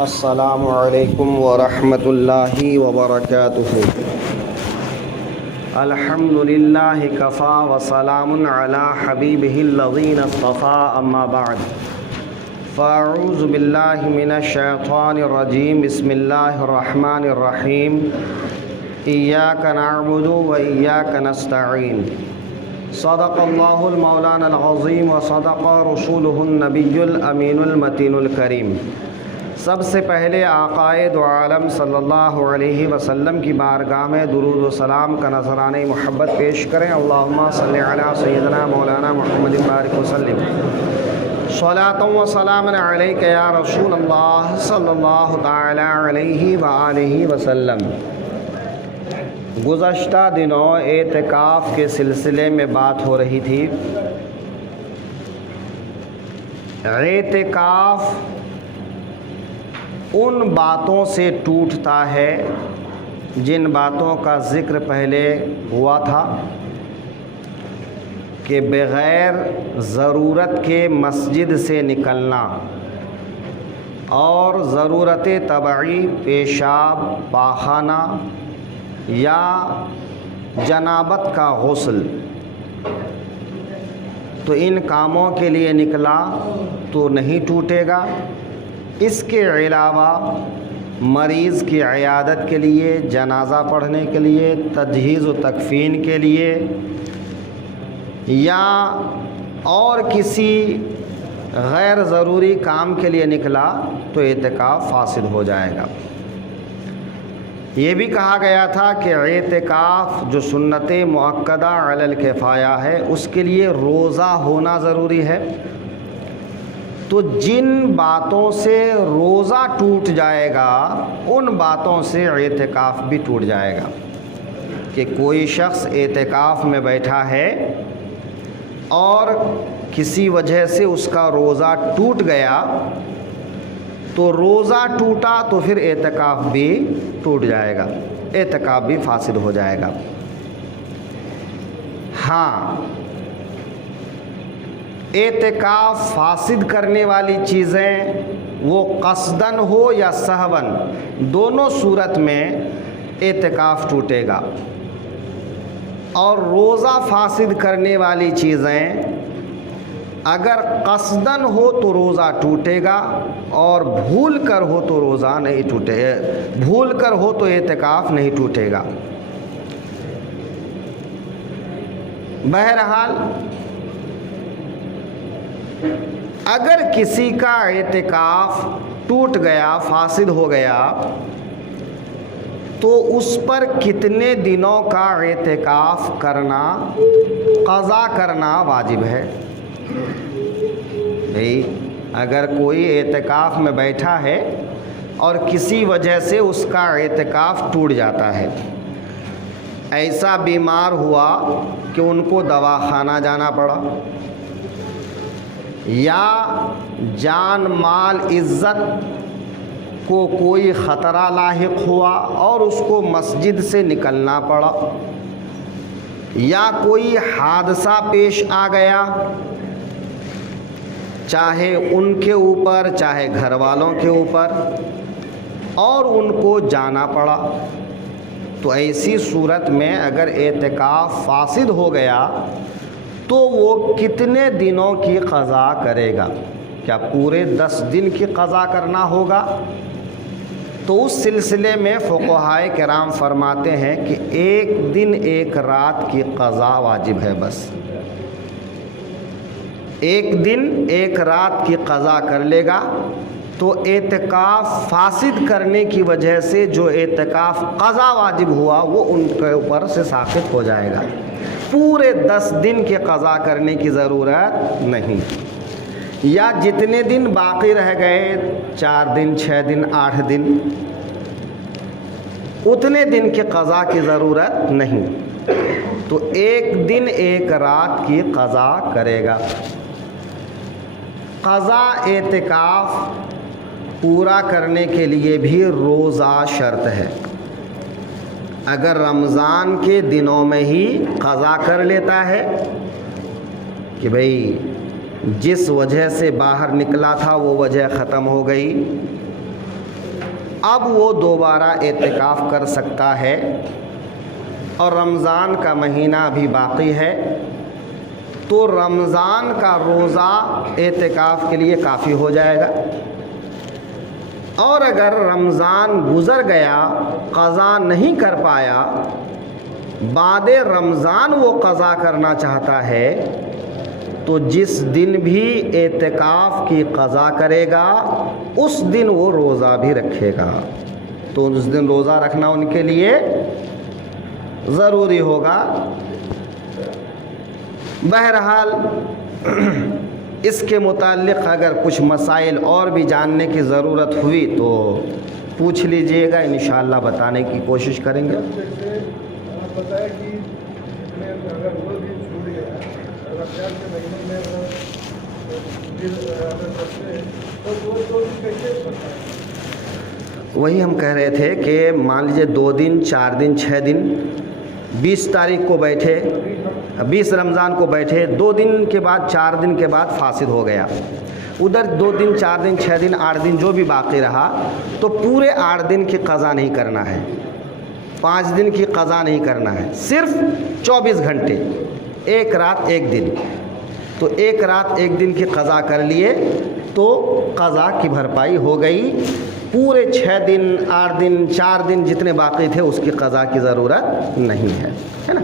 السلام علیکم ورحمۃ اللہ وبرکاتہ۔ الحمد للہ کفا وسلام علی حبیبہ الذین اصطفیٰ، اما بعد فاعوذ باللہ من الشیطان الرجیم، بسم اللہ الرحمن الرحیم۔ ایاک نعبد و ایاک نستعین۔ صدق اللہ المولانا العظیم وصدق رسولہ النبی الامین المتین الکریم۔ سب سے پہلے آقائے دو عالم صلی اللہ علیہ وسلم کی بارگاہ میں درود و سلام کا نذرانہ محبت پیش کریں۔ اللہم صلی علی سیدنا مولانا محمد بارک وسلم۔ صلاۃ و سلام علیک یا رسول اللہ صلی اللہ تعالی علیہ وآلہ وسلم۔ گزشتہ دنوں اعتکاف کے سلسلے میں بات ہو رہی تھی۔ اعتکاف ان باتوں سے ٹوٹتا ہے جن باتوں کا ذکر پہلے ہوا تھا کہ بغیر ضرورت کے مسجد سے نکلنا اور ضرورت طبعی پیشاب، پاخانہ یا جنابت کا غسل، تو ان کاموں کے لیے نکلا تو نہیں ٹوٹے گا۔ اس کے علاوہ مریض کی عیادت کے لیے، جنازہ پڑھنے کے لیے، تجہیز و تکفین کے لیے یا اور کسی غیر ضروری کام کے لیے نکلا تو اعتکاف فاسد ہو جائے گا۔ یہ بھی کہا گیا تھا کہ اعتکاف جو سنت مؤکدہ علی الکفایہ ہے، اس کے لیے روزہ ہونا ضروری ہے۔ تو جن باتوں سے روزہ ٹوٹ جائے گا ان باتوں سے اعتکاف بھی ٹوٹ جائے گا۔ کہ کوئی شخص اعتکاف میں بیٹھا ہے اور کسی وجہ سے اس کا روزہ ٹوٹ گیا تو روزہ ٹوٹا تو پھر اعتکاف بھی ٹوٹ جائے گا، اعتکاف بھی فاسد ہو جائے گا۔ ہاں، اعتکاف فاسد کرنے والی چیزیں وہ قصدن ہو یا سہون، دونوں صورت میں اعتکاف ٹوٹے گا۔ اور روزہ فاسد کرنے والی چیزیں اگر قصدن ہو تو روزہ ٹوٹے گا، اور بھول کر ہو تو روزہ نہیں ٹوٹے، بھول کر ہو تو اعتکاف نہیں ٹوٹے گا۔ بہرحال اگر کسی کا اعتکاف ٹوٹ گیا، فاسد ہو گیا، تو اس پر کتنے دنوں کا اعتکاف کرنا، قضا کرنا واجب ہے؟ اگر کوئی اعتکاف میں بیٹھا ہے اور کسی وجہ سے اس کا اعتکاف ٹوٹ جاتا ہے، ایسا بیمار ہوا کہ ان کو دواخانہ جانا پڑا، یا جان مال عزت کو کوئی خطرہ لاحق ہوا اور اس کو مسجد سے نکلنا پڑا، یا کوئی حادثہ پیش آ گیا، چاہے ان کے اوپر چاہے گھر والوں کے اوپر، اور ان کو جانا پڑا، تو ایسی صورت میں اگر اعتکاف فاسد ہو گیا تو وہ کتنے دنوں کی قضا کرے گا؟ کیا پورے 10 دن کی قضا کرنا ہوگا؟ تو اس سلسلے میں فقہائے کرام فرماتے ہیں کہ 1 دن 1 رات کی قضا واجب ہے بس۔ 1 دن 1 رات کی قضا کر لے گا تو اعتکاف فاسد کرنے کی وجہ سے جو اعتکاف قضا واجب ہوا وہ ان کے اوپر سے ساقط ہو جائے گا۔ پورے 10 دن کی قضا کرنے کی ضرورت نہیں، یا جتنے دن باقی رہ گئے، 4 دن 6 دن 8 دن، اتنے دن کی قضا کی ضرورت نہیں۔ تو 1 دن 1 رات کی قضا کرے گا۔ قضا اعتکاف پورا کرنے کے لیے بھی روزہ شرط ہے۔ اگر رمضان کے دنوں میں ہی قضا کر لیتا ہے کہ بھئی جس وجہ سے باہر نکلا تھا وہ وجہ ختم ہو گئی، اب وہ دوبارہ اعتکاف کر سکتا ہے، اور رمضان کا مہینہ بھی باقی ہے، تو رمضان کا روزہ اعتکاف کے لیے کافی ہو جائے گا۔ اور اگر رمضان گزر گیا، قضا نہیں کر پایا، بعد رمضان وہ قضا کرنا چاہتا ہے، تو جس دن بھی اعتکاف کی قضا کرے گا اس دن وہ روزہ بھی رکھے گا، تو اس دن روزہ رکھنا ان کے لیے ضروری ہوگا۔ بہرحال اس کے متعلق اگر کچھ مسائل اور بھی جاننے کی ضرورت ہوئی تو پوچھ لیجئے گا، انشاءاللہ بتانے کی کوشش کریں گے۔ وہی ہم کہہ رہے تھے کہ مان لیجیے 2 دن 4 دن 6 دن 20 تاریخ کو بیٹھے، 20 رمضان کو بیٹھے، 2 دن کے بعد 4 دن کے بعد فاسد ہو گیا، ادھر 2 دن 4 دن 6 دن 8 دن جو بھی باقی رہا، تو پورے 8 دن کی قضا نہیں کرنا ہے، 5 دن کی قضا نہیں کرنا ہے، صرف 24 گھنٹے، 1 رات 1 دن، تو 1 رات 1 دن کی قضا کر لیے تو قضا کی بھرپائی ہو گئی، پورے 6 دن 8 دن 4 دن جتنے باقی تھے اس کی قضا کی ضرورت نہیں ہے نا۔